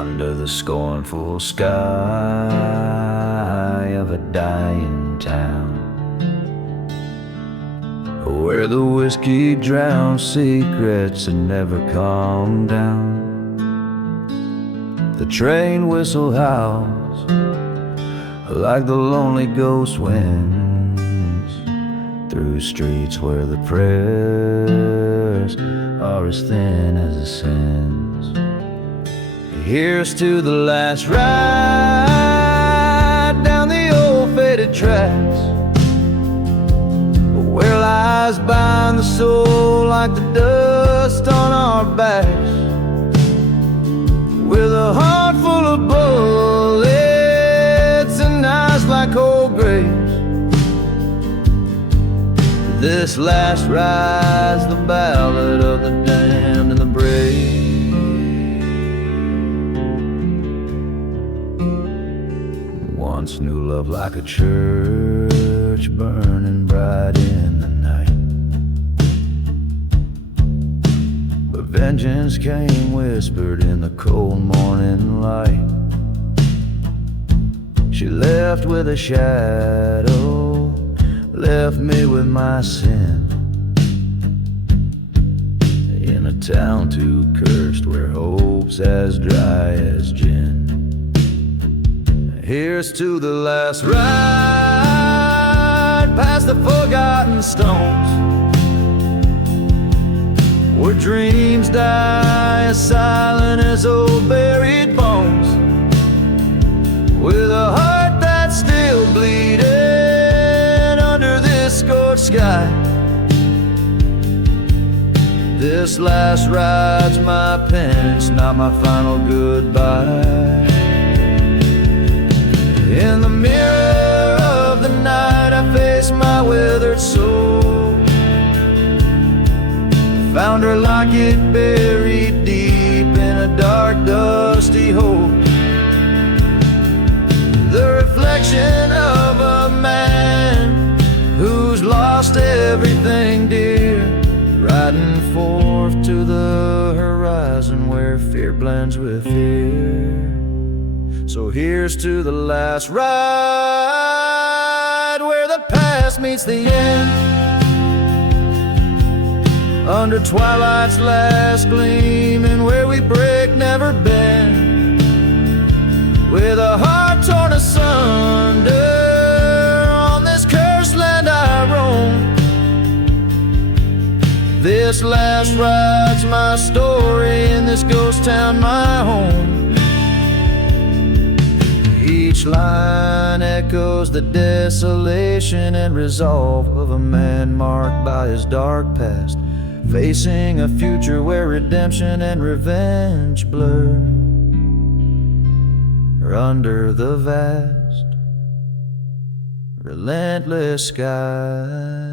under the scornful sky of a dying town, where the whiskey drowns secrets and never calm down. The train whistle howls like the lonely ghost winds through streets where the prayers are as thin as the sins. Here's to the last ride down the old faded tracks, where lies bind the soul like the dust on our backs, with a heart full of bullets and eyes like old graves. This last ride's the ballad of the damned and the brave. Once knew love like a church burning bright in the night, but vengeance came whispered in the cold morning light. She left with a shadow, left me with my sin, in a town too cursed where hope's as dry as gin. Here's to the last ride past the forgotten stones, where dreams die as silent as old buried bones, with a heart that's still bleeding under this scorched sky. This last ride's my penance, not my final goodbye. In the mirror of the night I face my withered soul, found her locket buried deep in a dark dusty hole, the reflection of a man who's lost everything dear, riding forth to the horizon where fear blends with fear. So here's to the last ride, where the past meets the end, under twilight's last gleam, and where we break, never bend, with a heart torn asunder on this cursed land I roam. This last ride's my story in this ghost town, my home. Each line echoes the desolation and resolve of a man marked by his dark past, facing a future where redemption and revenge blur under the vast, relentless sky.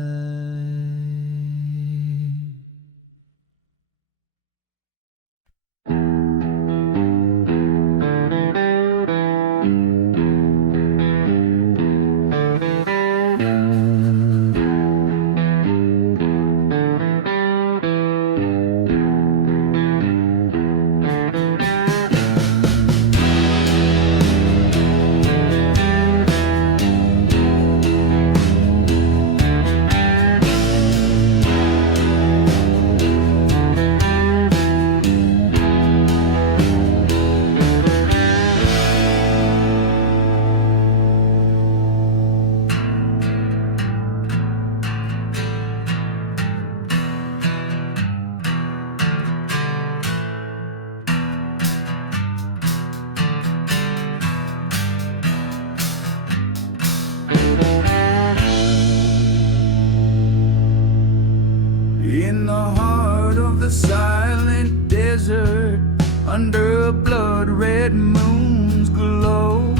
In the heart of the silent desert, under a blood-red moon's glow,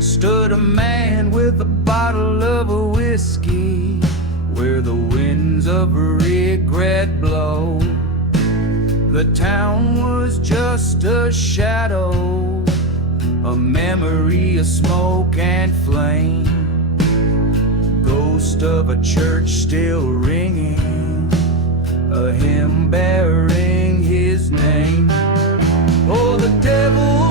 stood a man with a bottle of a whiskey, where the winds of regret blow. The town was just a shadow, a memory of smoke and flame, ghost of a church still ringing, a hymn bearing his name. Oh, the devil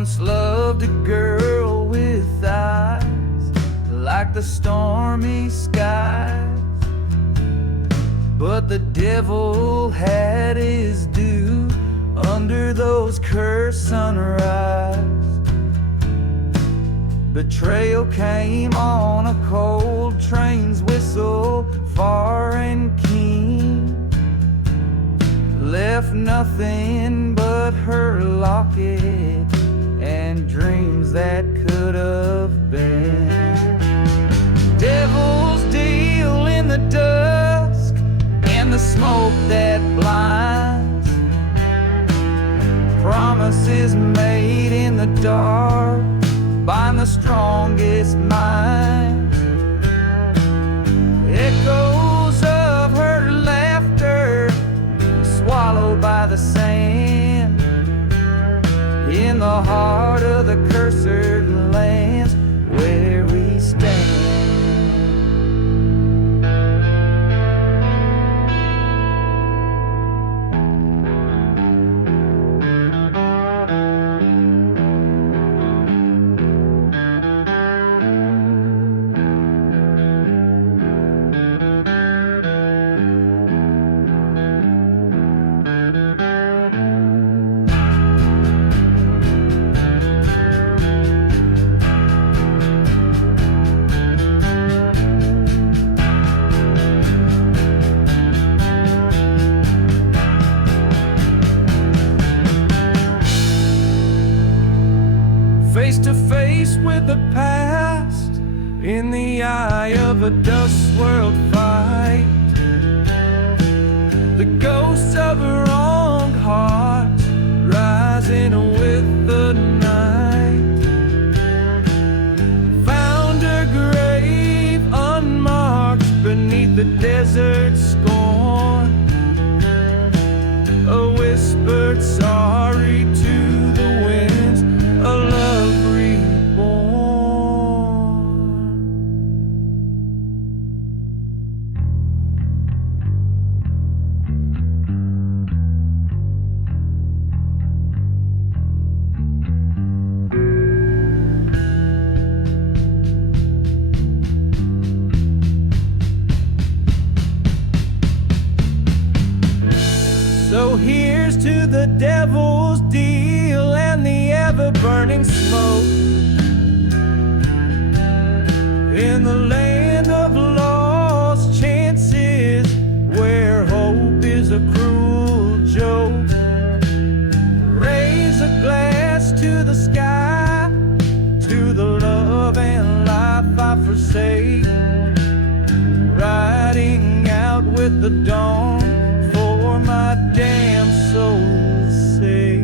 once loved a girl with eyes like the stormy skies, but the devil had his due under those cursed sunrise. Betrayal came on a cold train's whistle, far and keen, left nothing but her locket and dreams that could have been. Devils deal in the dusk and the smoke that blinds, promises made in the dark bind the strongest minds. Echoes of her laughter swallowed by the sand, in the heart of the cursed lands where we stand. Face to face with the past, in the eye of a dust-swirled fight, the ghosts of her wrong heart rising with the night. Found her grave unmarked beneath the desert scorn, a whispered sorry to the winds, a love reborn. So here's to the devil's deal and the ever-burning smoke, in the land of lost chances where hope is a cruel joke. Raise a glass to the sky, to the love and life I forsake, riding out with the dawn for my damn soul's sake.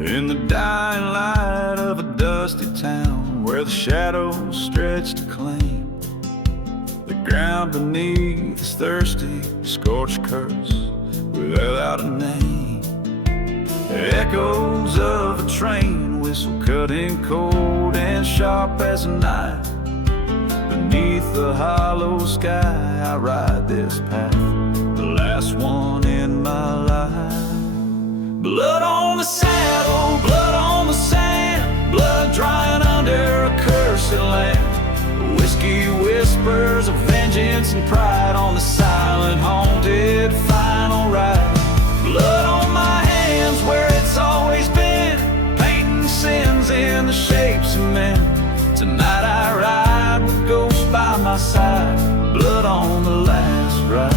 In the dying light of a dusty town where the shadows stretch to claim the ground beneath is thirsty, scorched curse without a name. Echoes of a train whistle cutting cold and sharp as a knife. Beneath the hollow sky I ride this path, the last one in my life. Blood on the saddle, blood on the sand, blood drying under a cursed land. Whiskey whispers of vengeance and pride on the silent, haunted final ride. Blood on my hands where it's always been, painting sins in the shapes of men. Tonight I ride with ghosts by my side, blood on the last ride.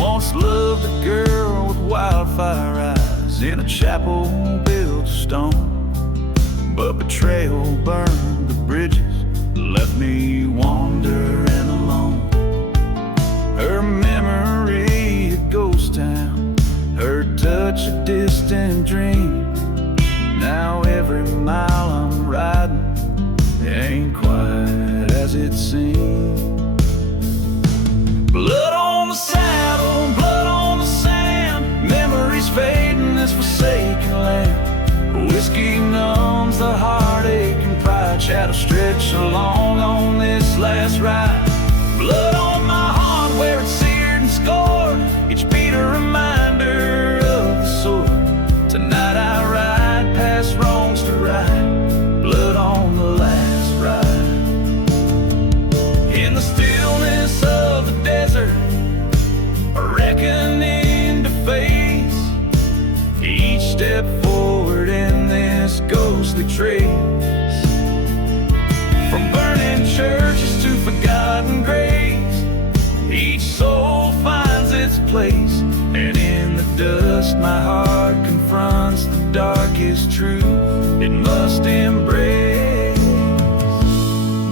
Once loved a girl with wildfire eyes in a chapel built of stone, but betrayal burned the bridges, left me wandering alone. Her memory a ghost town, her touch a distant dream. Now every mile I'm riding ain't quite as it seems. Blood on the saddle, blood on the sand, memories fading this forsaken land. Whiskey numbs the heartache and pride, shadows stretch along on this last ride. Blood on my heart where it's seared and scored, each beat a reminder of the sword. Tonight I ride past wrongs to right, blood on the last ride. In the stillness of the desert, a reckoning to face, each step forward in this ghostly trace. From burning churches to forgotten graves, each soul finds its place, and in the dust my heart confronts the darkest truth it must embrace.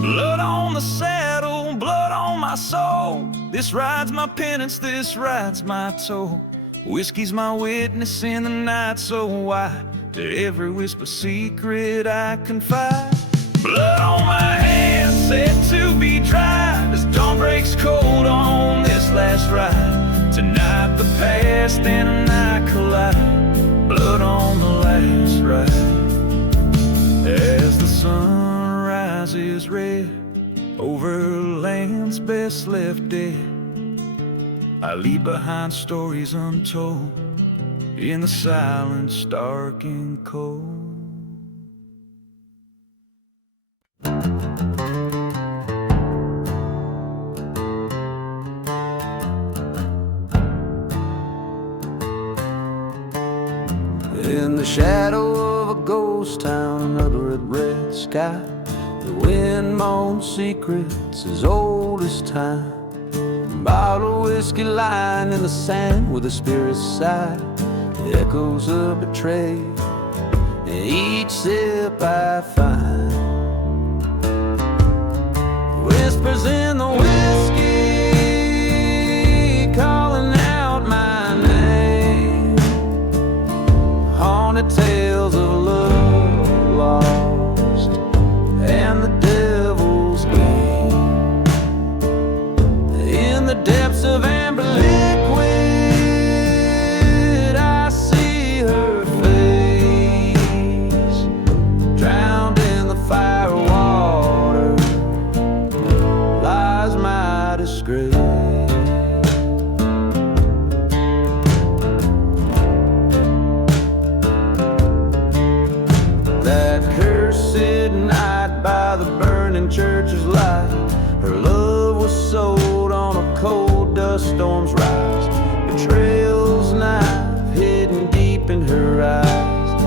Blood on the saddle, blood on my soul, this ride's my penance, this ride's my toll. Whiskey's my witness in the night so wide, to every whisper secret I confide. Blood on my hands set to be dried as dawn breaks cold on this last ride. Tonight the past and I collide, blood on the last ride. As the sun rises red over lands best left dead, I leave behind stories untold in the silence dark and cold. In the shadow of a ghost town under a red sky, the wind moans secrets as old as time. Bottle whiskey lying in the sand with a spirit sigh, the echoes of betrayal in each sip I find. Whispers in the whiskey calling out my name, haunted tales of love lost and the devil's game. In the depths of amber liquid, I see her face, drowned in the fire water lies my disgrace. That cursed night by the burning church's light, her love was sold on a cold dust storm's rise. Betrayal's knife hidden deep in her eyes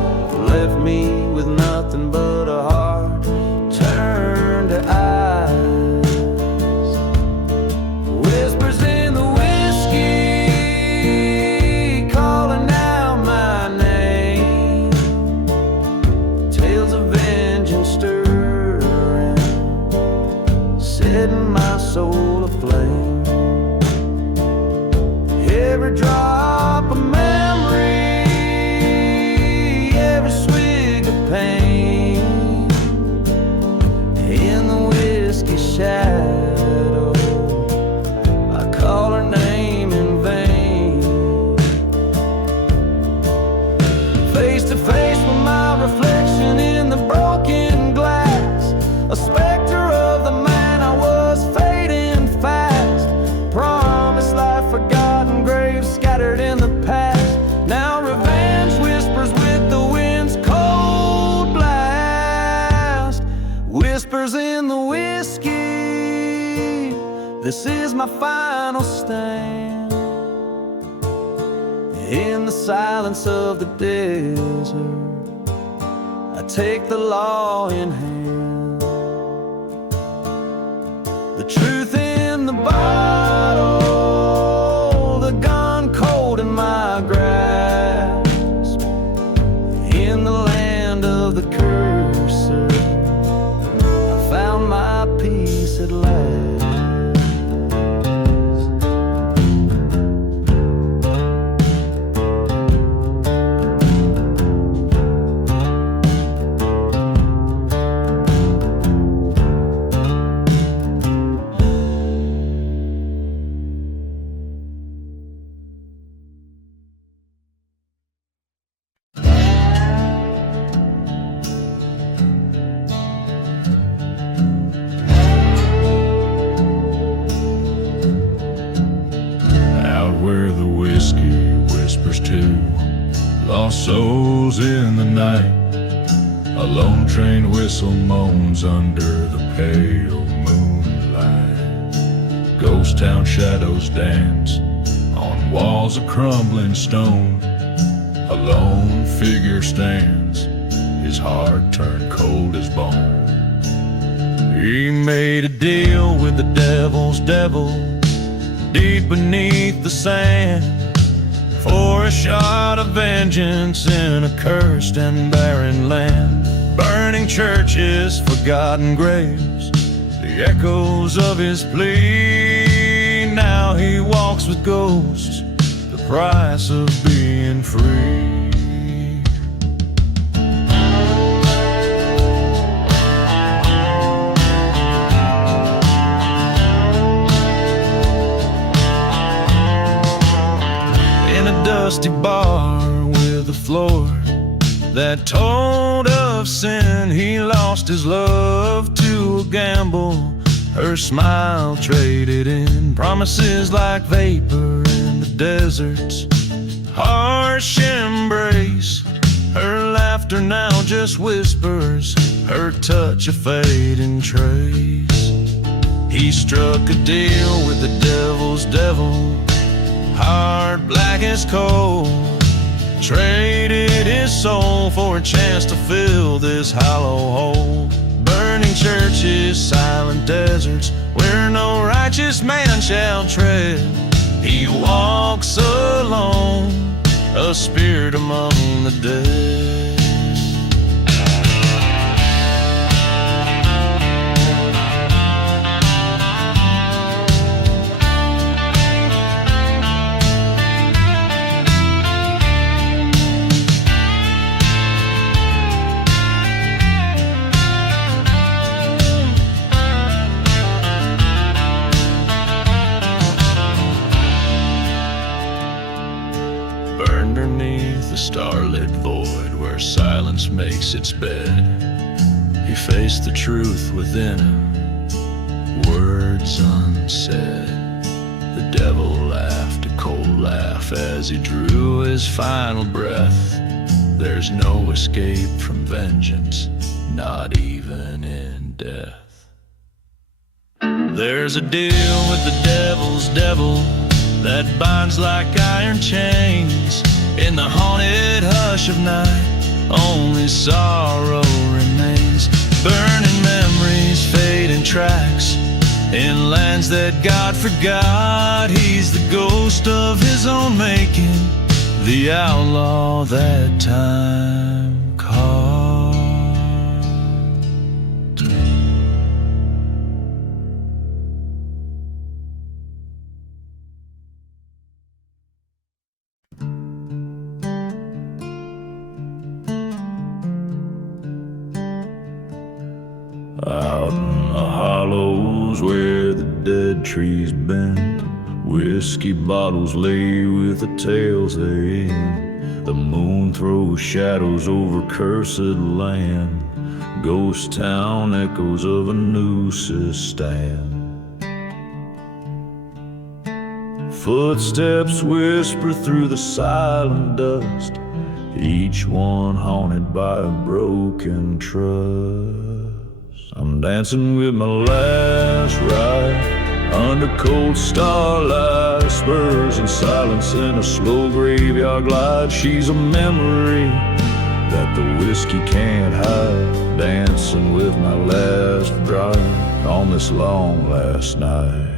left me with nothing but a heart turned to ice. Whispers in the whiskey calling out my name, tales of vengeance stirring, setting my soul aflame. Every drop of memory, every swig of pain, in the whiskey shadow I call her name in vain. Face to face with my reflection in the broken glass, a specter of the man I was fading fast. Promised life, forgotten graves scattered in the past. Now revenge whispers with the wind's cold blast. Whispers in the whiskey, this is my final stand. In the silence of the desert, I take the law in hand. the truth in the bottle, the gun cold in my grasp. In the land of the cursor, I found my peace at last. Lost souls in the night, a lone train whistle moans under the pale moonlight. Ghost town shadows dance on walls of crumbling stone. A lone figure stands, his heart turned cold as bone. He made a deal with the devil's devil deep beneath the sand, for a shot of vengeance in a cursed and barren land. Burning churches, forgotten graves, the echoes of his plea. Now he walks with ghosts, the price of being free. Dusty bar with a floor that told of sin. He lost his love to a gamble, her smile traded in. Promises like vapor in the desert's harsh embrace. Her laughter now just whispers, her touch a fading trace. He struck a deal with the devil's devil, heart black as coal, traded his soul for a chance to fill this hollow hole. Burning churches, silent deserts, where no righteous man shall tread. He walks alone, a spirit among the dead. Underneath the starlit void where silence makes its bed, he faced the truth within him, words unsaid. The devil laughed a cold laugh as he drew his final breath. There's no escape from vengeance, not even in death. There's a deal with the devil's devil that binds like iron chains. In the haunted hush of night, only sorrow remains. Burning memories, fading tracks, in lands that God forgot. He's the ghost of his own making, the outlaw that time caught. Out in the hollows where the dead trees bend, whiskey bottles lay with the tails they end. The moon throws shadows over cursed land, ghost town echoes of a noose's stand. Footsteps whisper through the silent dust, each one haunted by a broken trust. I'm dancing with my last ride under cold starlight, spurs and silence in a slow graveyard glide. She's a memory that the whiskey can't hide. Dancing with my last bride on this long last night.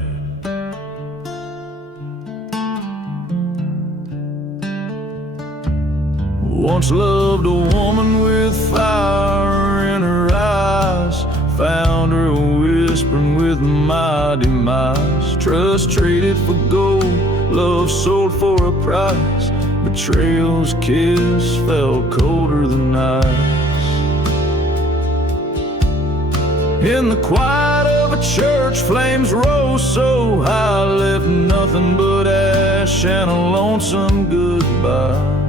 Once loved a woman with fire in her eyes, found her whispering with my demise. Trust traded for gold, love sold for a price. Betrayal's kiss felt colder than ice. In the quiet of a church, flames rose so high, left nothing but ash and a lonesome goodbye.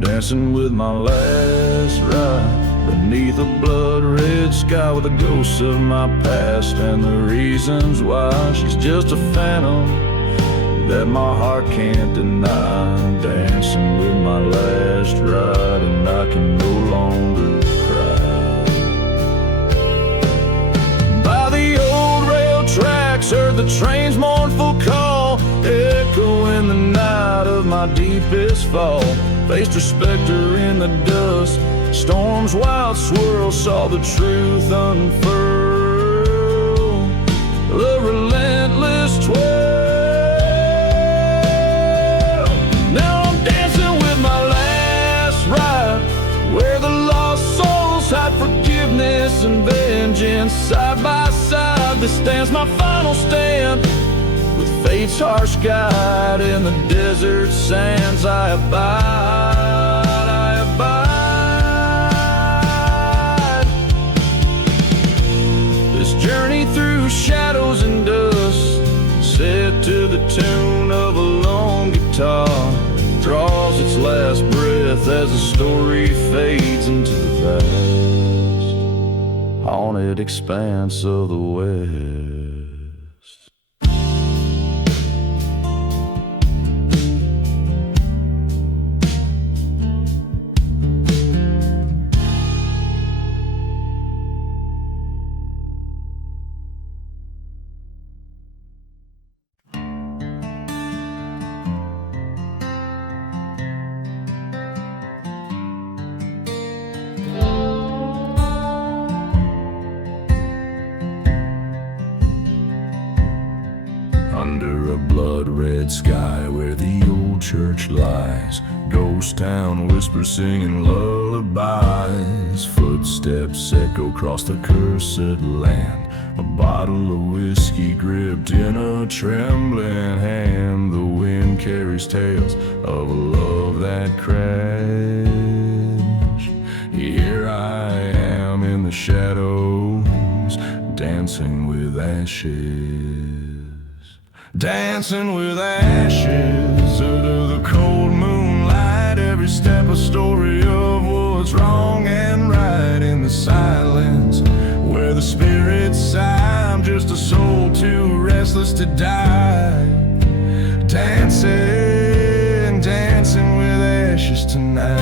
Dancing with my last ride beneath a blood-red sky, with the ghosts of my past and the reasons why. She's just a phantom that my heart can't deny. Dancing with my last ride, and I can no longer cry. By the old rail tracks, heard the train's mournful call, echo in the night of my deepest fall. Faced her specter in the dust, storm's wild swirl, saw the truth unfurl. The relentless twirl. Now I'm dancing with my last ride, where the lost souls hide forgiveness and vengeance. Side by side, this stands my final stand, with fate's harsh guide in the desert sands. I abide, I abide. This journey through shadows and dust, set to the tune of a lone guitar, draws its last breath as the story fades into the vast, haunted expanse of the West. Under a blood-red sky where the old church lies, ghost town whispers singing lullabies. Footsteps echo across the cursed land, a bottle of whiskey gripped in a trembling hand. The wind carries tales of a love that crashed. Here I am in the shadows, dancing with ashes. Dancing with ashes under the cold moonlight. Every step a story of what's wrong and right. In the silence where the spirits sigh, I'm just a soul too restless to die. Dancing, dancing with ashes tonight.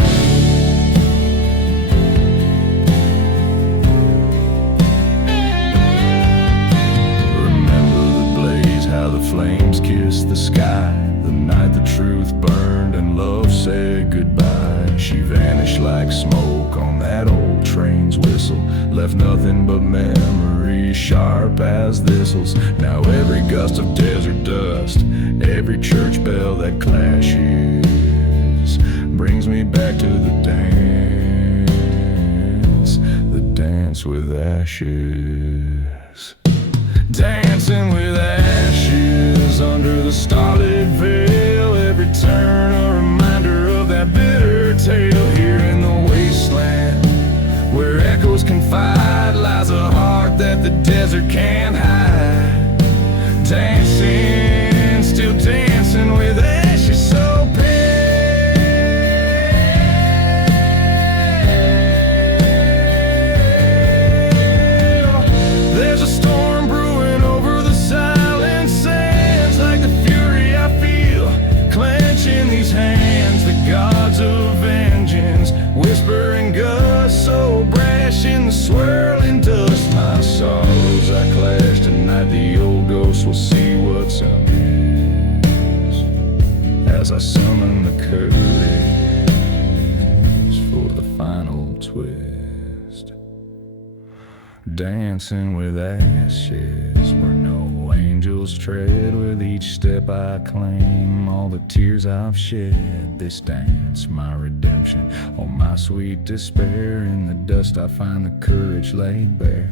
The flames kissed the sky, the night the truth burned and love said goodbye. She vanished like smoke on that old train's whistle, left nothing but memories sharp as thistles. Now every gust of desert dust, every church bell that clashes, brings me back to the dance with ashes. Dancing with ashes under the starlit veil. Every turn a reminder of that bitter tale. Here in the wasteland where echoes confide, lies a heart that the desert can't hide. Dancing, still dancing with ashes so pale. There's a storm brewing over the silent sands, like the fury I feel clenching these hands. The gods of vengeance whispering gusts so brash in the swirling dust. My sorrows I clash tonight, the old ghosts will see what's amiss as I summon the courage for the dancing with ashes where no angels tread. With each step I claim all the tears I've shed. This dance, my redemption, oh my sweet despair. In the dust I find the courage laid bare.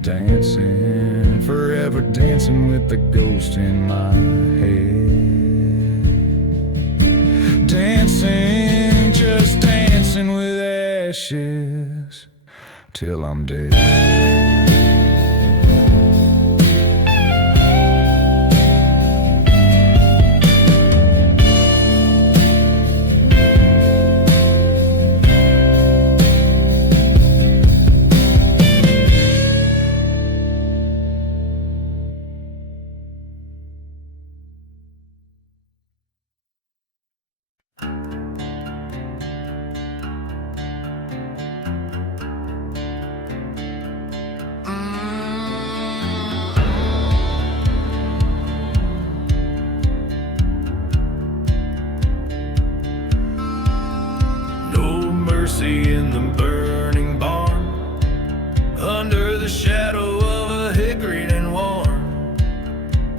Dancing, forever dancing with the ghost in my head. Dancing, just dancing with ashes till I'm dead. In the burning barn, under the shadow of a hickory and warm,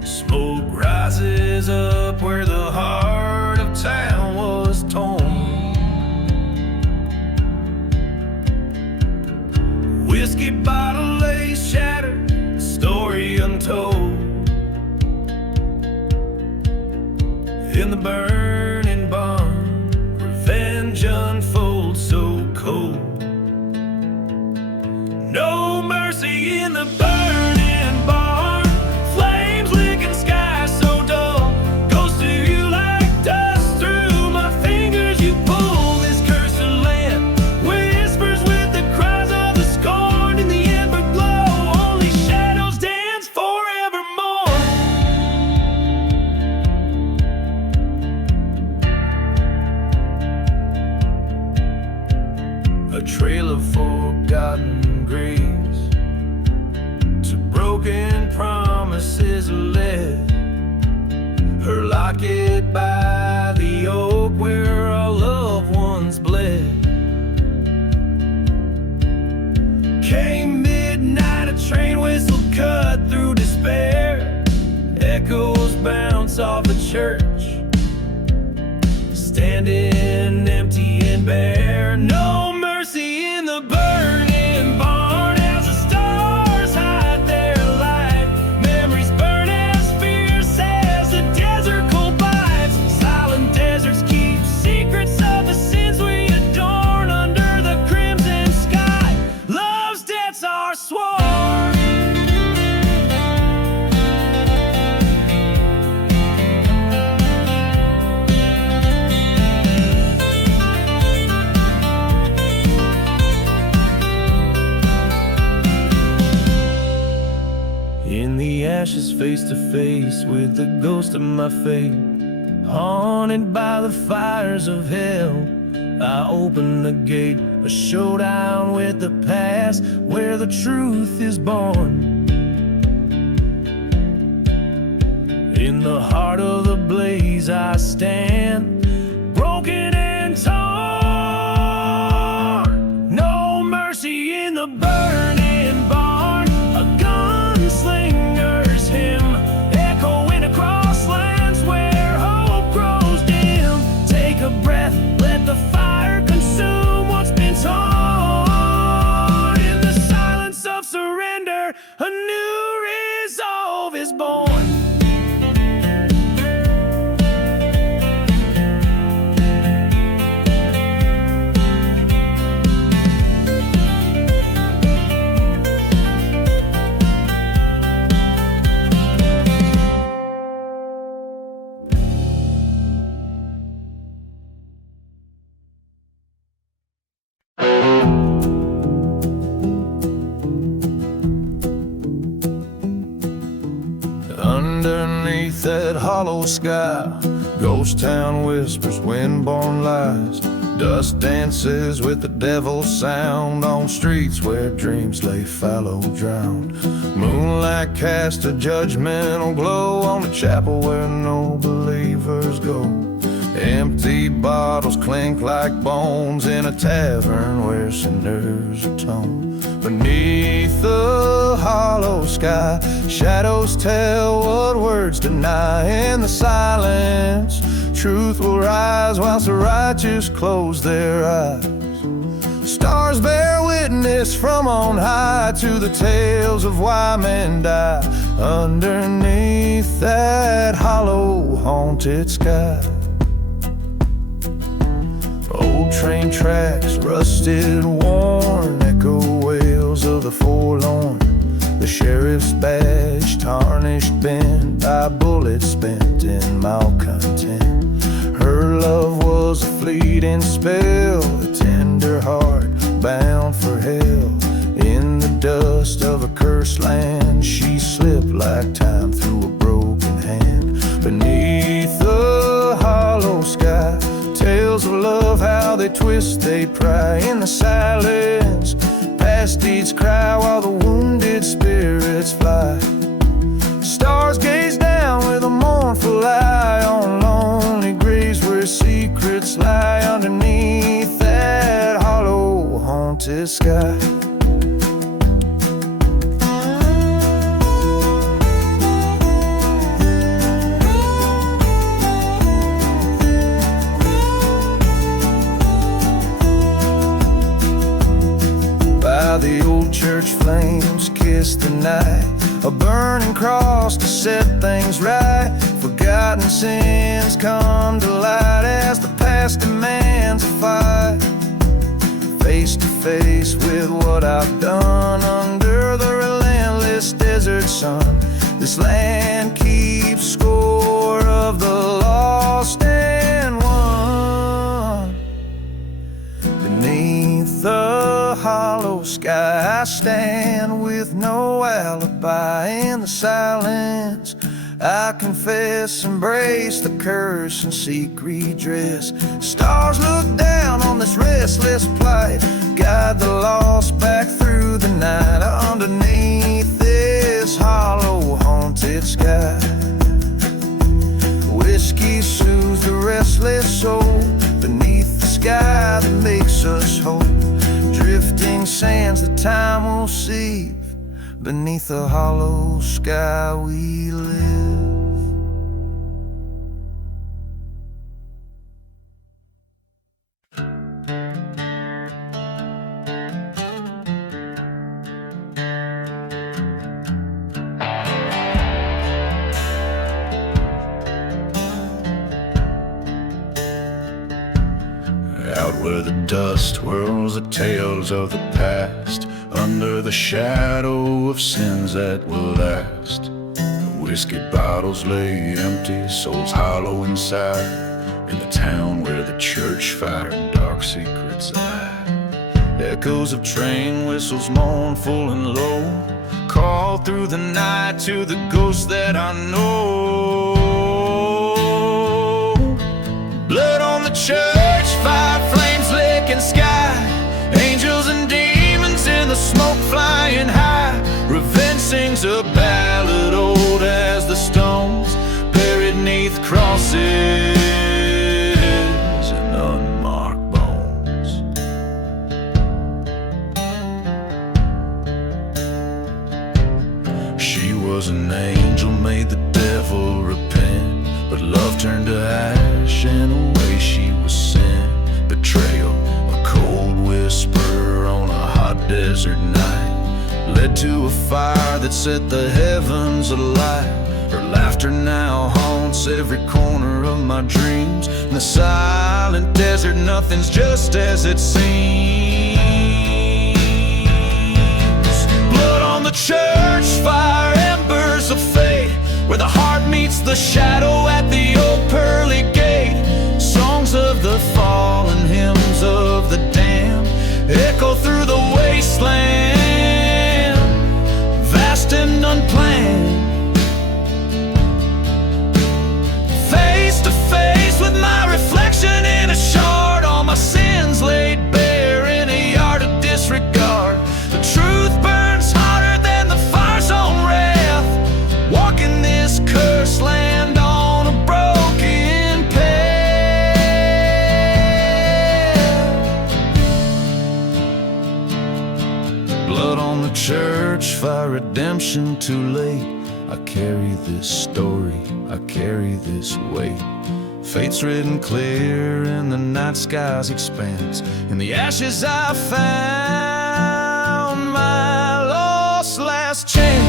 smoke rises up where the heart of town was torn. Whiskey bottle lay shattered, story untold. In the burning barn, revenge unfolds so cold. No mercy in the burning barn, flames licking sky so dull. Goes to you like dust through my fingers. You pull this cursed land, whispers with the cries of the scorned. In the ember glow, only shadows dance forevermore. A trail of forgotten graves, to broken promises led. Her locket by the oak where our loved ones bled. Came midnight, a train whistle cut through despair. Echoes bounce off a church, standing empty and bare. No mercy in the burning barn, as the stars hide their light. Memories burn as fierce as the desert cold bites. Silent deserts keep secrets of the sins we adorn under the crimson sky. Love's debts are sworn. In the ashes, face to face with the ghost of my fate, haunted by the fires of hell, I open the gate, a showdown with the past, where the truth is born. In the heart of the blaze I stand, broken and torn. No mercy in the burning barn, a gunslinger's hymn, echoing across lands where hope grows dim. Take a breath, let the fire consume what's been torn. In the silence of surrender, a new resolve is born. Underneath that hollow sky, ghost town whispers, wind-born lies. Dust dances with the devil's sound on streets where dreams lay fallow drowned. Moonlight casts a judgmental glow on the chapel where no believers go. Empty bottles clink like bones in a tavern where sinners atone. Beneath the hollow sky, shadows tell what words deny. In the silence, truth will rise whilst the righteous close their eyes. Stars bear witness from on high to the tales of why men die underneath that hollow, haunted sky. Old train tracks, rusted, worn, echo wails of the forlorn. The sheriff's badge, tarnished, bent by bullets spent in malcontent. Her love was a fleeting spell, a tender heart bound for hell. In the dust of a cursed land, she slipped like time through a broken hand. Beneath the hollow sky, tales of love, how they twist, they pry. In the silence, past deeds cry while the wounded spirits fly. Stars gaze down with a mournful eye on lonely graves where secrets lie underneath that hollow, haunted sky. The old church flames kiss the night, a burning cross to set things right. Forgotten sins come to light as the past demands a fight. Face to face with what I've done under the relentless desert sun. This land keeps score of the lost and won. Beneath the hollow sky, I stand with no alibi. In the silence, I confess, embrace the curse and seek redress. Stars look down on this restless plight, guide the lost back through the night. Underneath this hollow, haunted sky, whiskey soothes the restless soul. Beneath the sky that makes us whole, drifting sands that time will sieve. Beneath the hollow sky we live. Out where the dust whirls the tales of the past, under the shadow of sins that will last. The whiskey bottles lay empty, souls hollow inside, in the town where the church fire and dark secrets lie. Echoes of train whistles mournful and low call through the night to the ghosts that I know. Blood on the church fire, flames licking sky, angels and demons in the smoke flying high. Revenge sings a ballad old as the stones buried neath crosses and unmarked bones. She was an angel, made the devil repent, but love turned to ash and away she was sent. Betrayal, a cold whisper on a hot desert night, led to a fire that set the heavens alight. Her laughter now haunts every corner of my dreams. In the silent desert, nothing's just as it seems. Blood on the church fire, embers of fate, where the heart meets the shadow at the old pearly gate. Songs of the fallen, hymns of the damned, echo through the wasteland, vast and unplanned. Face to face with my reflection in a shard, all my sins laid bare in a yard of disregard. The truth burns hotter than the fire's own wrath, walking this cursed land on a broken path. on the church fire, redemption too late. I carry this story, I carry this weight. Fate's written clear in the night sky's expanse. In the ashes I found my lost last chance.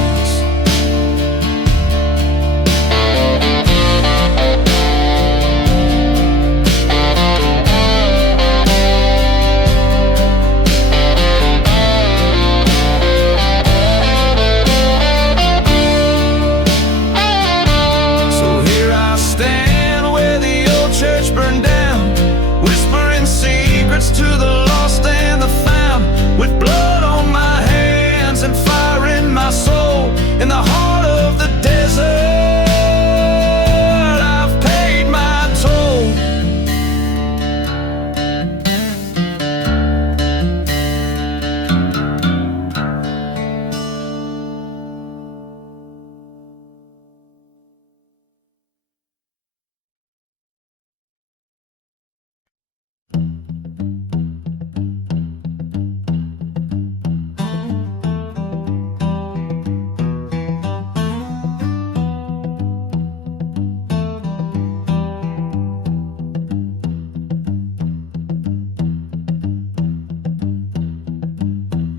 To the lost and the found, with blood on my hands and fire in my soul. In the heart of the desert, I've paid my toll.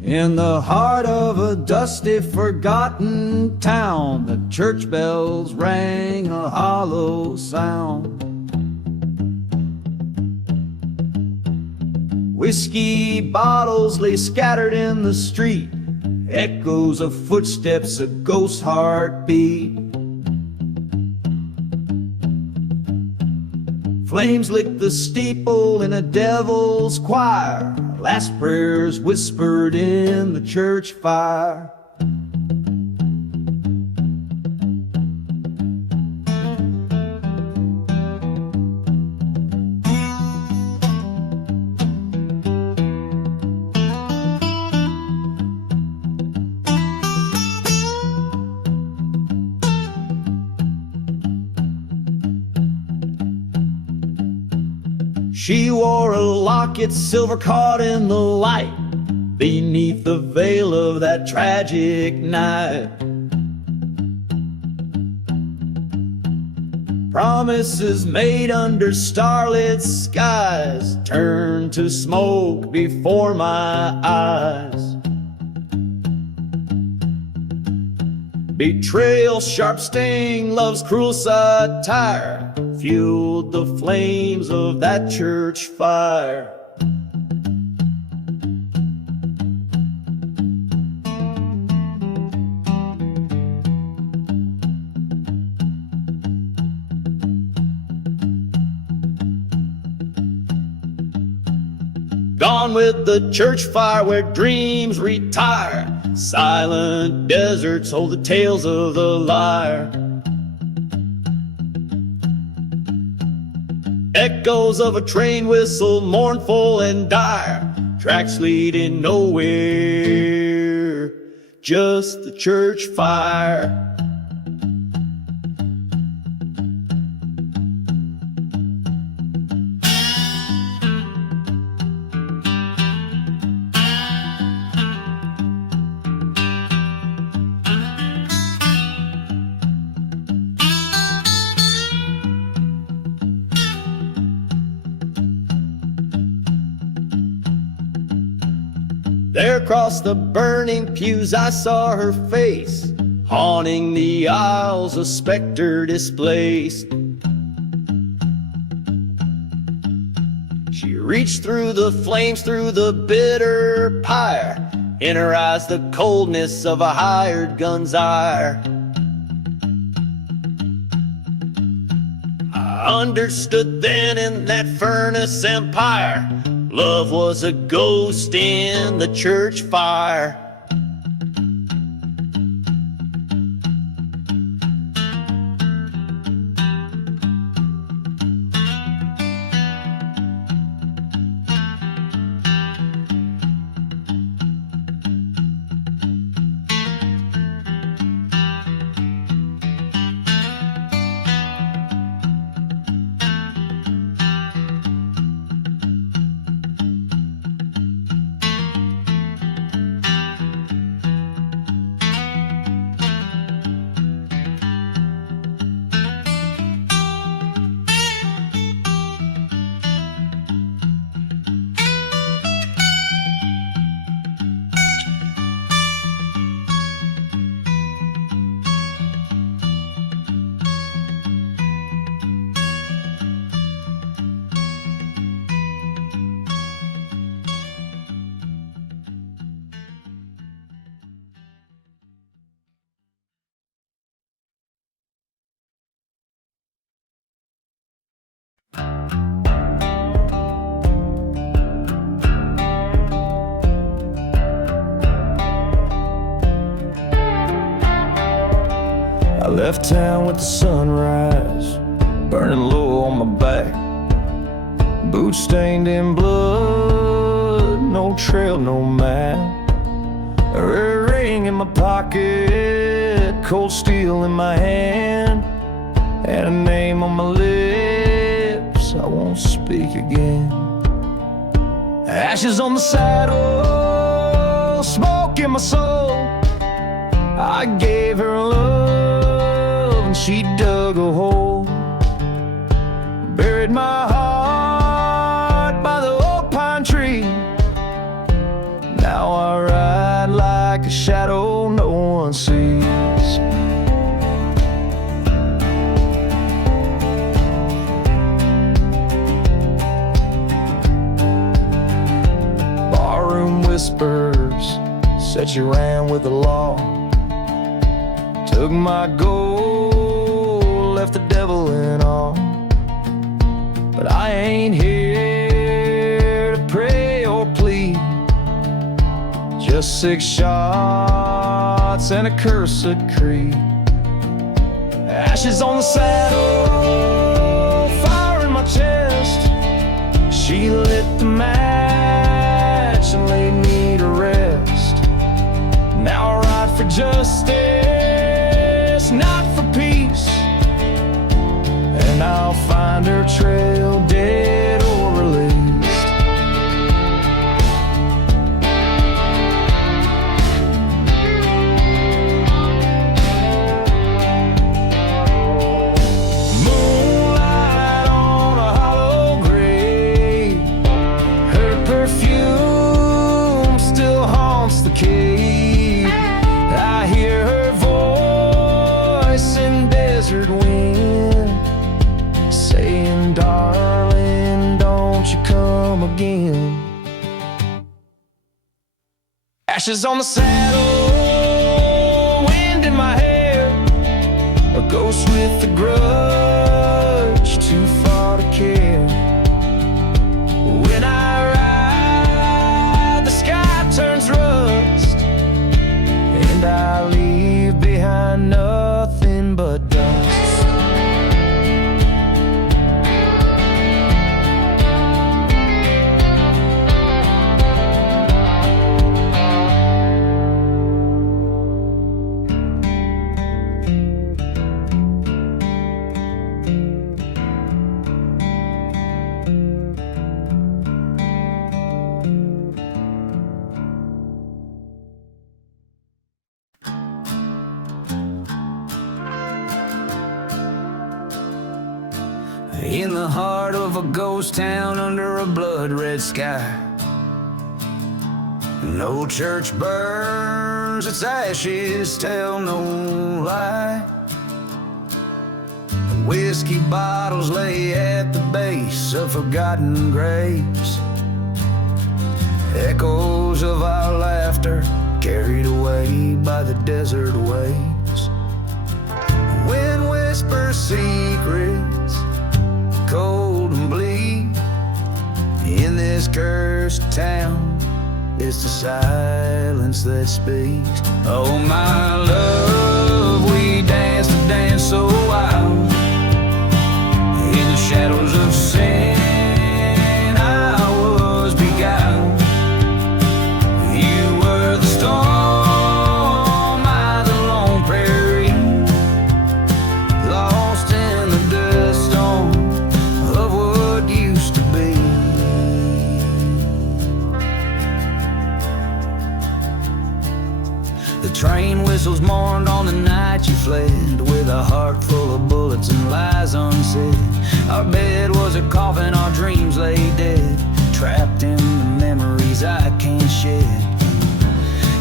In the heart of a dusty, forgotten town, the church bells rang a hollow sound. Whiskey bottles lay scattered in the street, echoes of footsteps, a ghost heartbeat. Flames licked the steeple in a devil's choir, last prayers whispered in the church fire. She wore a locket, silver caught in the light, beneath the veil of that tragic night. Promises made under starlit skies turned to smoke before my eyes. Betrayal, sharp sting, love's cruel satire fueled the flames of that church fire. Gone with the church fire where dreams retire. Silent deserts hold the tales of the liar. Echoes of a train whistle, mournful and dire. Tracks leading nowhere, just the church fire. There across the burning pews I saw her face, haunting the aisles, a specter displaced. She reached through the flames, through the bitter pyre, in her eyes the coldness of a hired gun's ire. I understood then in that furnace empire, love was a ghost in the church fire. left town with the sunrise burning low on my back. Boots stained in blood, no trail, no map. A red ring in my pocket, cold steel in my hand, and a name on my lips I won't speak again. Ashes on the saddle, smoke in my soul. I gave her love and she dug a hole, buried my heart by the old pine tree. Now I ride like a shadow no one sees. Barroom whispers said she ran with the law, took my gold, left the devil in all. But I ain't here to pray or plead, just 6 shots and a cursed creed. Ashes on the saddle, fire in my chest. She lit the match and laid me to rest. Now I ride for justice, not for peace, and I'll find her trail dead or released. Moonlight on a hollow grave, her perfume still haunts the cave. I hear her voice in desert wind, saying, darling, don't you come again. Ashes on the saddle, wind in my hair, a ghost with a grudge, too far to care. When I ride, the sky turns rust, and I leave behind nothing but dust. In the heart of a ghost town under a blood-red sky, no church burns, its ashes tell no lie. Whiskey bottles lay at the base of forgotten graves, echoes of our laughter carried away by the desert waves. Wind whispers secrets, cold and bleak. In this cursed town, it's the silence that speaks. Oh my love, we danced a dance so wild, in the shadows of sin I was beguiled. You were the storm, I the lone prairie, lost in the dust storm of what used to be. The train whistles mourned on the night you fled, with a heart full of bullets and lies unsaid. Our bed was a coffin, our dreams lay dead, trapped in the memories I can't shed.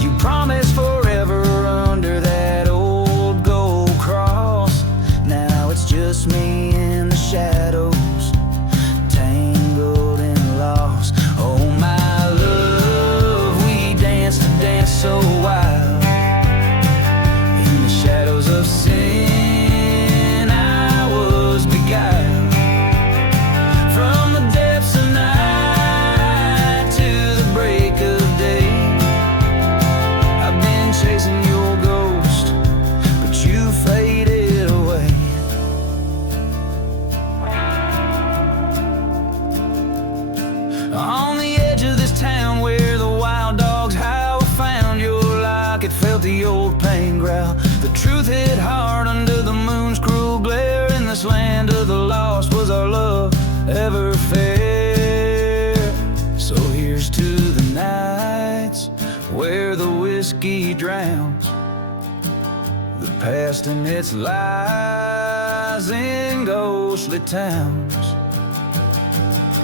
You promised forever under that old gold cross. Now it's just me in the shadows, tangled and lost. Oh my love, we danced a dance so wild, in the shadows of sin I was beguiled. From the depths of night to the break of day, I've been the old pain growl. The truth hit hard under the moon's cruel glare. In this land of the lost, was our love ever fair? So here's to the nights where the whiskey drowns the past and its lies in ghostly towns.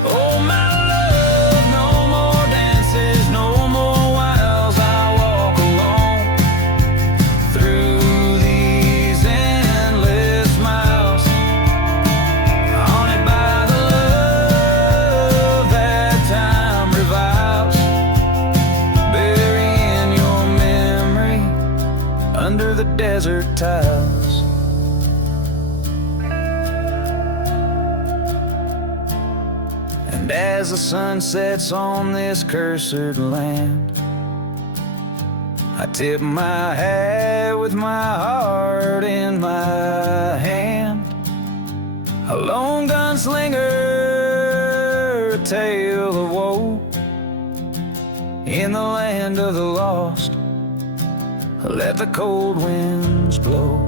Oh my love, no more dances, no more whiles. I walk alone through these endless miles, haunted by the love that time reviles, burying your memory under the desert tiles. And as the sun sets on this cursed land, I tip my hat with my heart in my hand. A lone gunslinger, a tale of woe in the land of the lost. Let the cold winds blow.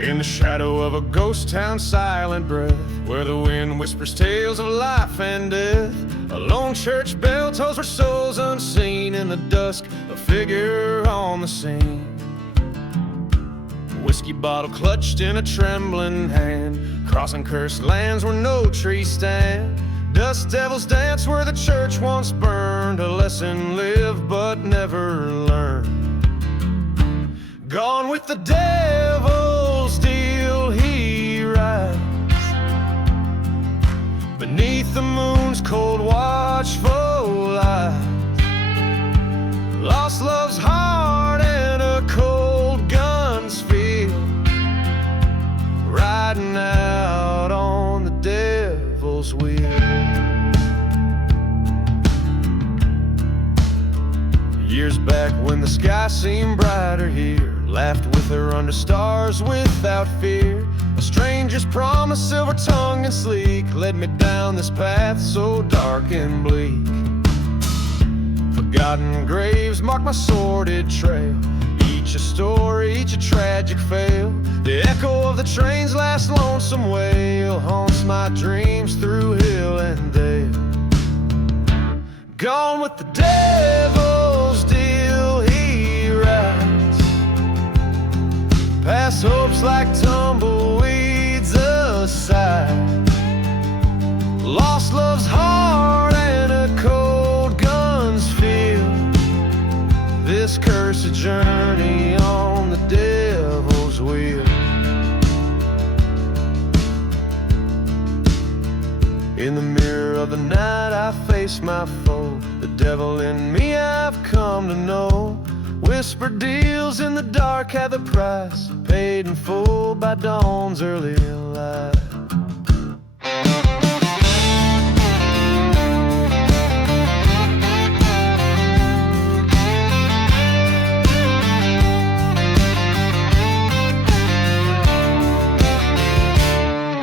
In the shadow of a ghost town, silent breath, where the wind whispers tales of life and death. A lone church bell tolls for souls unseen. In the dusk, a figure on the scene. Whiskey bottle clutched in a trembling hand, crossing cursed lands where no trees stand. Dust devils dance where the church once burned, a lesson lived but never learned. Gone with the devil, still he rides beneath the moon's cold watchful eyes. Lost love's heart and a cold gun's feel, riding out on the devil's wheel. Years back when the sky seemed brighter here, laughed with her under stars without fear. A stranger's promise, silver tongue and sleek, led me down this path so dark and bleak. Forgotten graves mark my sordid trail, each a story, each a tragic fail. The echo of the train's last lonesome wail haunts my dreams through hill and dale. Gone with the devil's deal, he rides past hopes like tumbleweeds aside. Lost love's heart and a cold gun's feel, this cursed journey on the devil's wheel. In the mirror of the night I face my foe, the devil in me I've come to know. Whispered deals in the dark had the price, paid in full by dawn's early light.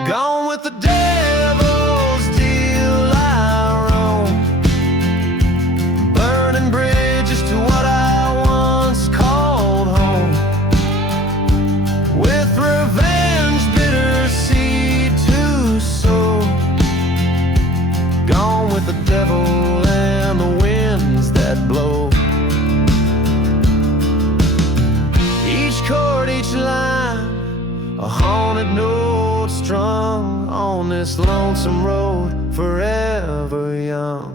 Gone with the devil's deal I roam, burning bridges to what I once called home. With revenge, bitter seed to sow. Gone with the devil and the winds that blow. Each chord, each line, a haunted note strung on this lonesome road, forever young.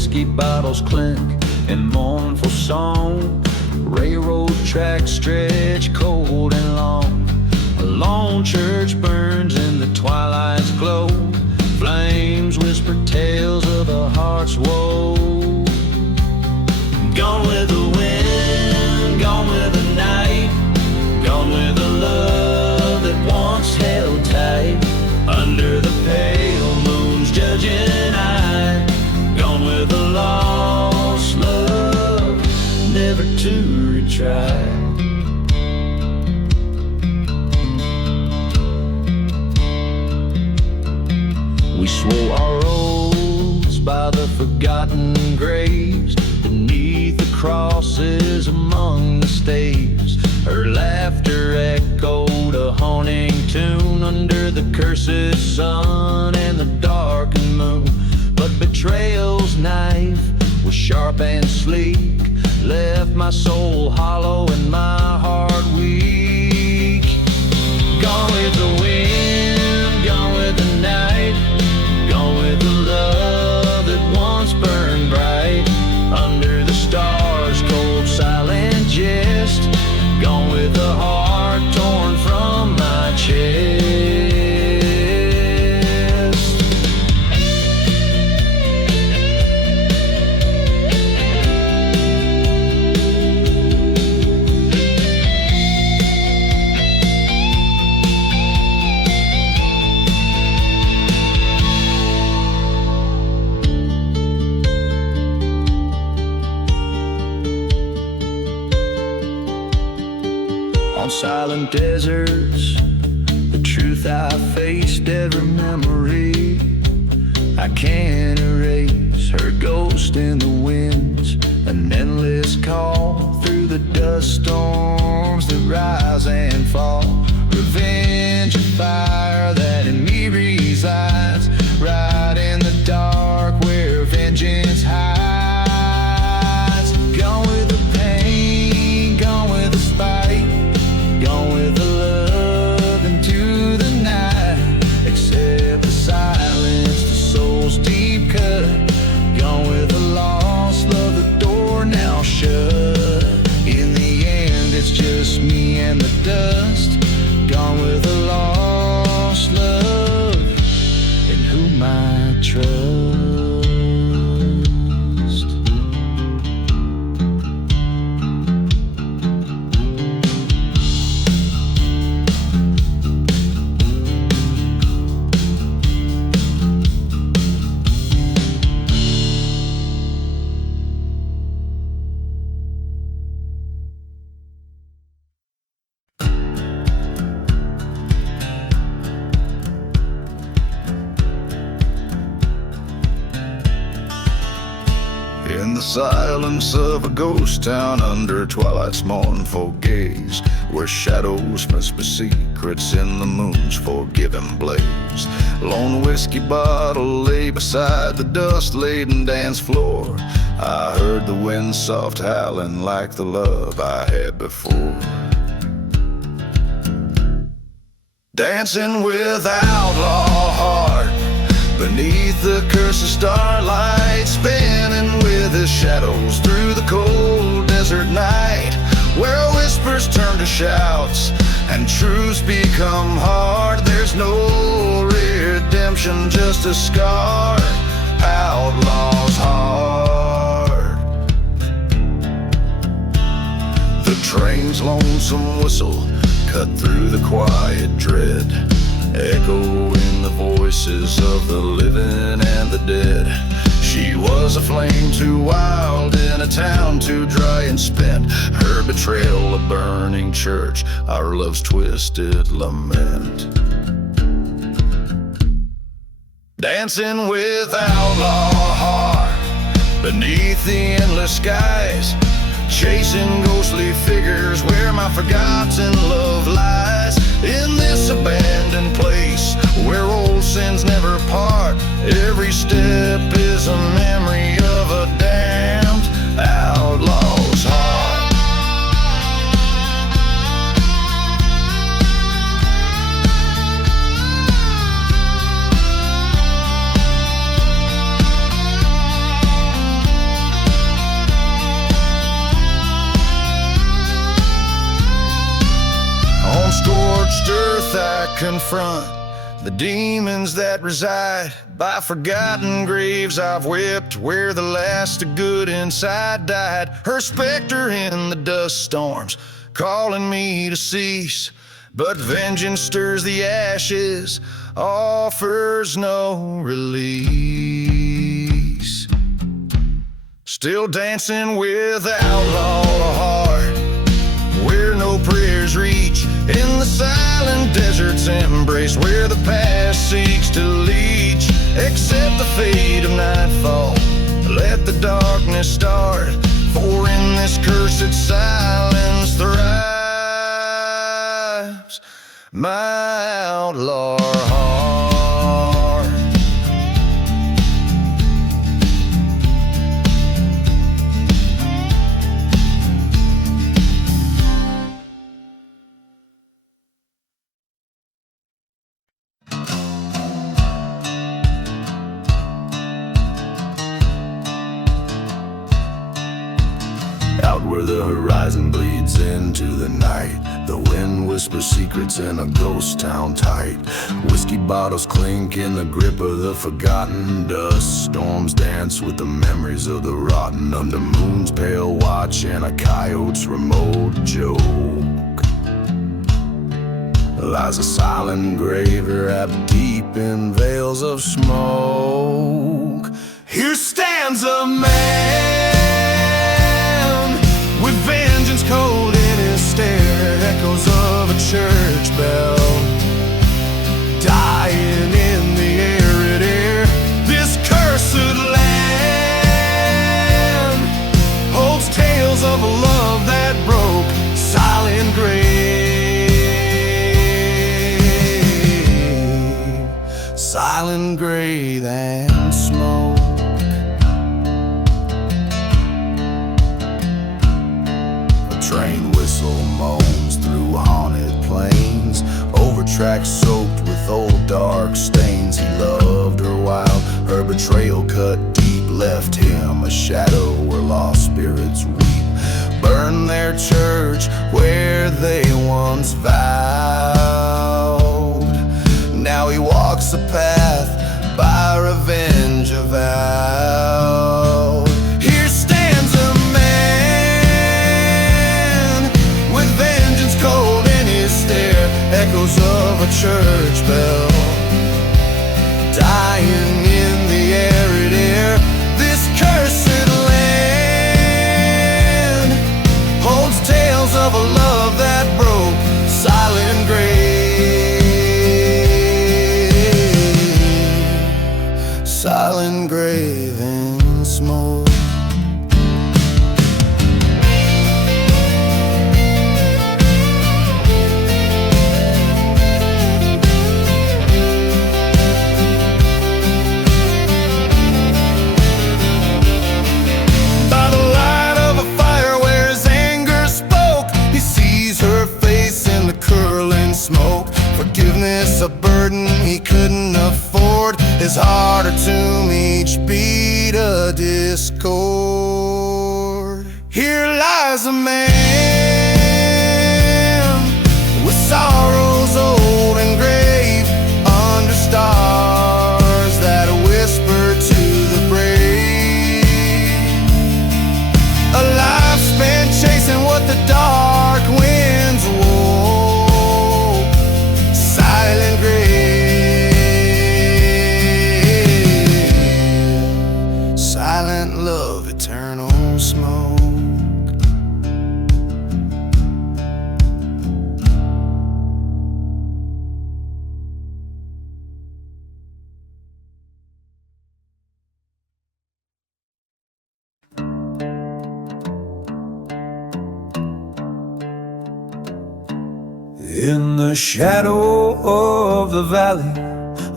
whiskey bottles clink in mournful song. Railroad tracks stretch cold and long. A lone church burns in the twilight's glow. Flames whisper tales of a heart's woe. Gone with the wind, gone with the night, gone with the love that once held tight. Under the pale moon's judging eye, gone with the lost love, never to retry. We swore our oaths by the forgotten graves, beneath the crosses among the staves. Her laughter echoed a haunting tune under the cursed sun and the darkened moon. But betrayal's knife was sharp and sleek, left my soul hollow and my heart weak. Gone with the wind, gone with the night, gone with the love that once burned bright. Under the stars, cold silent jest, gone with the heart torn from my chest. Silent deserts, the truth I faced, every memory I can't erase. Her ghost in the winds, an endless call through the dust storms that rise and fall. Revenge, a fire that in me resides, right in the dark where vengeance hides. Gone with the pain, gone with the spite, gone with the love into the night. Accept the silence, the soul's deep cut. Gone with the lost love, the door now shut. In the end, it's just me and the dust. Gone with the lost love, in whom I trust. In the silence of a ghost town, under twilight's mournful gaze, where shadows must be secrets in the moon's forgiving blaze. Lone whiskey bottle lay beside the dust-laden dance floor. I heard the wind soft howling like the love I had before. Dancing with outlaw heart beneath the cursed starlight, spinning with his shadows through the cold desert night, where whispers turn to shouts and truths become hard. There's no redemption, just a scarred outlaw's heart. The train's lonesome whistle cut through the quiet dread, echoing the voices of the living and the dead. She was a flame too wild in a town too dry and spent, her betrayal a burning church, our love's twisted lament. Dancing with outlaw heart beneath the endless skies, chasing ghostly figures where my forgotten love lies. In this abandoned place where old sins never part, every step is a memory of a damned outlaw's heart. truth I confront, the demons that reside by forgotten graves I've wept, where the last of good inside died. Her specter in the dust storms, calling me to cease, but vengeance stirs the ashes, offers no release. Still dancing with the outlaw heart, where no prayers reach, in the silent desert's embrace, where the past seeks to leech. Accept the fate of nightfall, let the darkness start, for in this cursed silence thrives my outlaw heart. Out where the horizon bleeds into the night, the wind whispers secrets in a ghost town tight. Whiskey bottles clink in the grip of the forgotten dust. Storms dance with the memories of the rotten, under moon's pale watch and a coyote's remote joke. Lies a silent grave wrapped deep in veils of smoke. Here stands a man with vengeance cold in his stare, echoes of a church bell dying in the arid air. This cursed land holds tales of a love that broke, silent grave, silent grave and smoke. Train whistle moans through haunted plains, over tracks soaked with old dark stains. He loved her while her betrayal cut deep, left him a shadow where lost spirits weep. Burn their church where they once vowed. Now he walks a path by revenge avowed. Here stands a cold in his stare, echoes of a church bell dying in the arid air. This cursed land holds tales of a love that broke, silent grave, silent grave and smoke. Smoke, forgiveness a burden he couldn't afford. His heart a tomb, each beat a discord. Here lies a man with sorrows old and grave, under stars that whisper to the brave. A life spent chasing what the dark winds wore. Silent grave, silent love, eternal smoke. In the shadow of the valley,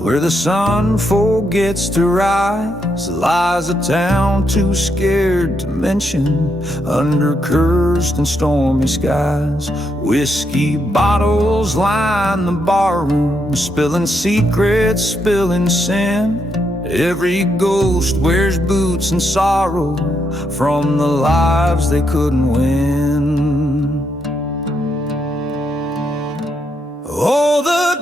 where the sun forgets to rise, lies a town too scared to mention, under cursed and stormy skies. Whiskey bottles line the barroom, spilling secrets, spilling sin. Every ghost wears boots and sorrow from the lives they couldn't win. Oh, the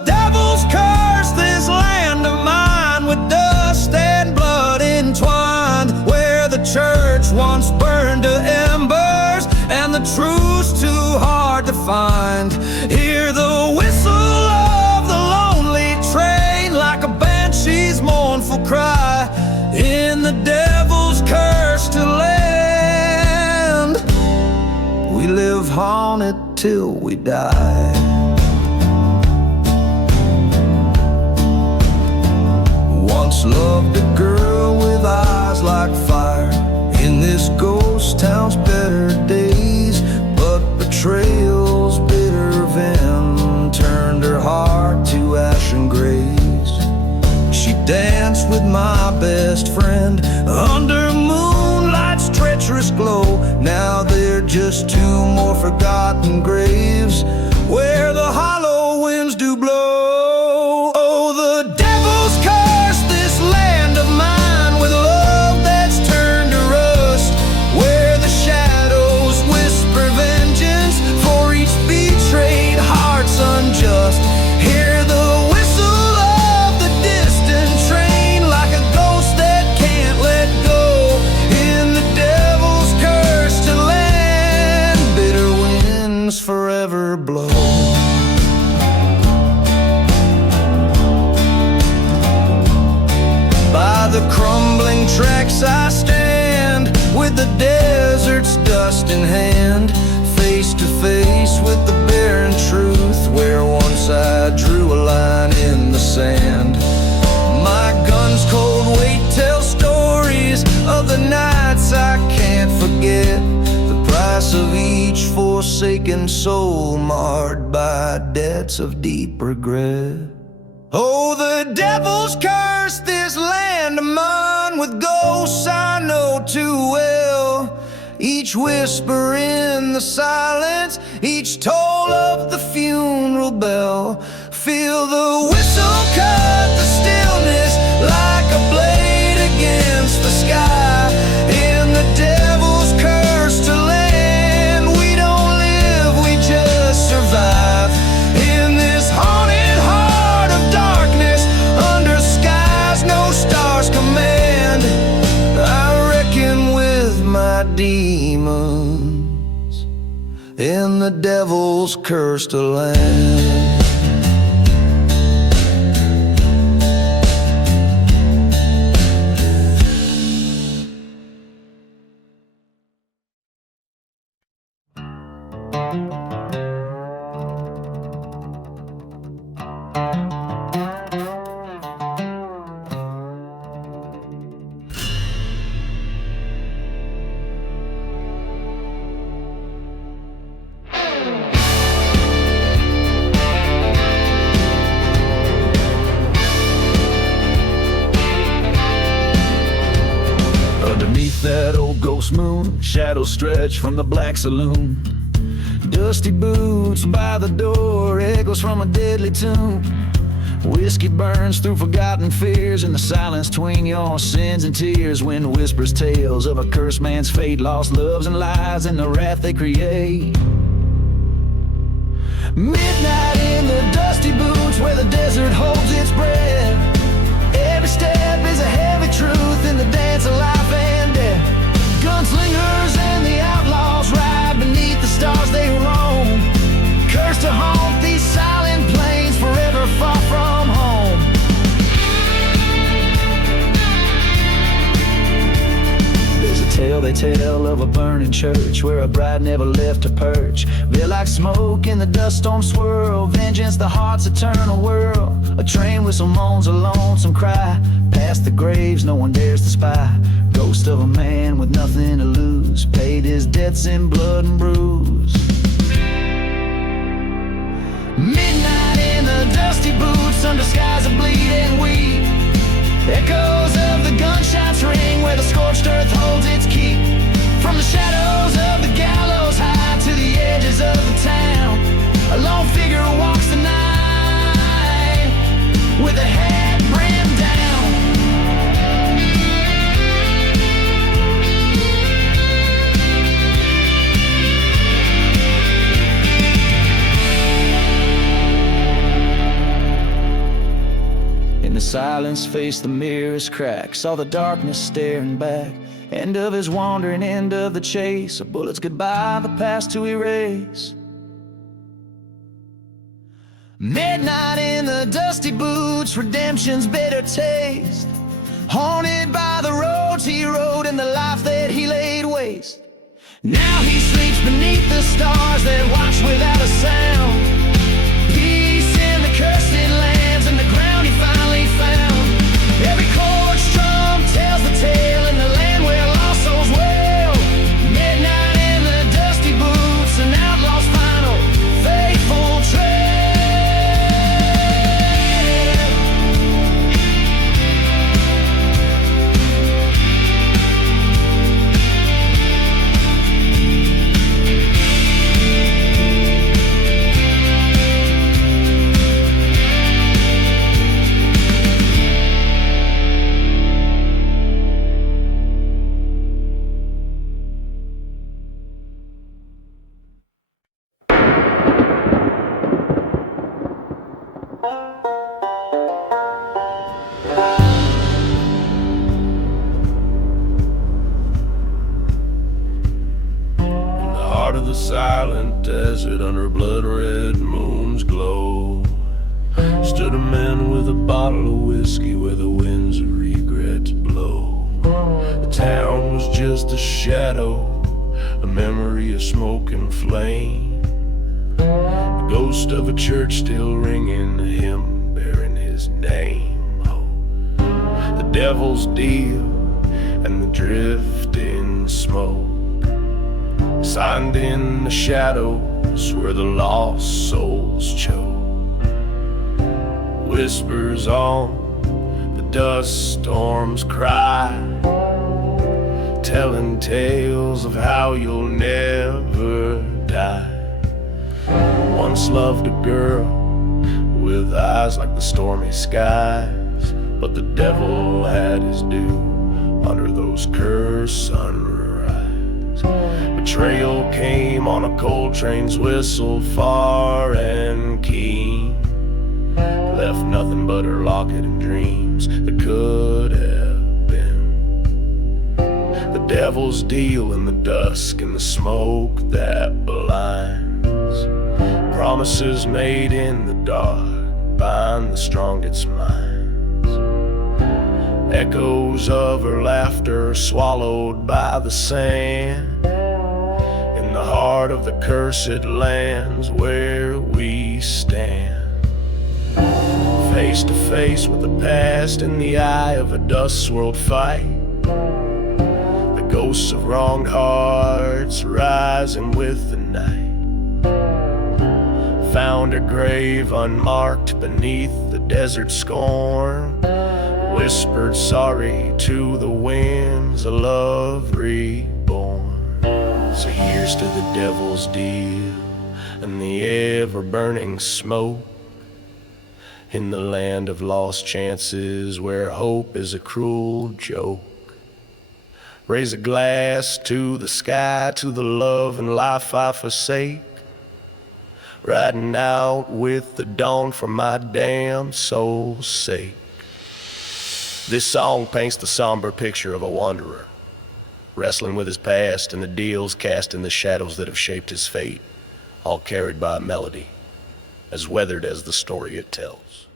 hearts once burned to embers, and the truth's too hard to find. Hear the whistle of the lonely train, like a banshee's mournful cry, in the devil's cursed land. We live haunted till we die. Once loved a girl with eyes like fire, in this ghost town's better days, but betrayal's bitter venom turned her heart to ashen grays. She danced with my best friend under moonlight's treacherous glow. Now they're just two more forgotten graves where the hollow winds do blow. Oh, the devil's cursed this land of mine with love that's turned to rust, where the shadows whisper vengeance for each betrayed heart's unjust. Hear the whistle of the distant train, like a ghost that can't let go, in the devil's cursed land, bitter winds forever blow. By the crumbling tracks I stand, with the desert's dust in hand, face to face with the barren truth, where once I drew a line in the sand. My gun's cold weight tells stories of the nights I can't forget, the price of each forsaken soul marred by debts of deep regret. Oh, the devil's cursed this land of mine with ghosts I know too well, each whisper in the silence, each toll of the funeral bell. Feel the whistle cut the stillness like a blade against the sky, in the devil's cursed land. We don't live, we just survive, in this haunted heart of darkness, under skies no stars command. I reckon with my demons in the devil's cursed land. That old ghost moon, shadows stretch from the black saloon. Dusty boots by the door, echoes from a deadly tomb. Whiskey burns through forgotten fears in the silence between your sins and tears. Wind whispers tales of a cursed man's fate, lost loves and lies and the wrath they create. Midnight in the dusty boots where the desert holds its breath. Every step is a heavy truth in the dance of life and death. Gunslingers and the outlaws ride beneath the stars they roam, cursed to haunt these silent plains forever far from home. There's a tale they tell of a burning church where a bride never left her perch. Veil like smoke in the dust storm swirl, vengeance the heart's eternal whirl. A train whistle moans a lonesome cry, past the graves no one dares to spy. Ghost of a man with nothing to lose, paid his debts in blood and bruise. Midnight in the dusty boots under skies of bleeding wheat. Echoes of the gunshots ring where the scorched earth holds its keep. From the shadows of the gallows high to the edges of the town, a lone figure walks the night with a head brimmed down. In the silence face the mirror's crack, saw the darkness staring back. End of his wandering, end of the chase, a bullet's goodbye, the past to erase. Midnight in the dusty boots, redemption's bitter taste. Haunted by the roads he rode and the life that he laid waste. Now he sleeps beneath the stars that watch without a sound. Peace in the cursed lands and the ground he finally found. Every chord strum tells the tale in the land where lost souls wail. Midnight in the dusty boots, an outlaw's final faithful trail. Silent desert under a blood-red moon's glow stood a man with a bottle of whiskey where the winds of regrets blow. The town was just a shadow, a memory of smoke and flame. The ghost of a church still ringing, a hymn bearing his name. Oh, the devil's deal and the drifting smoke, signed in the shadows where the lost souls choke. Whispers on the dust storms cry, telling tales of how you'll never die. Once loved a girl with eyes like the stormy skies, but the devil had his due under those cursed sunrise. Betrayal came on a cold train's whistle, far and keen. Left nothing but her locket and dreams that could have been. The devil's deal in the dusk and the smoke that blinds. Promises made in the dark bind the strongest minds. Echoes of her laughter swallowed by the sand. In the heart of the cursed lands where we stand. Face to face with the past in the eye of a dust-swirled fight. The ghosts of wronged hearts rising with the night. Found her grave unmarked beneath the desert scorn. Whispered sorry to the winds, a love reborn. So here's to the devil's deal and the ever-burning smoke. In the land of lost chances where hope is a cruel joke. Raise a glass to the sky, to the love and life I forsake. Riding out with the dawn for my damn soul's sake. This song paints the somber picture of a wanderer, wrestling with his past and the deals cast in the shadows that have shaped his fate, all carried by a melody, as weathered as the story it tells.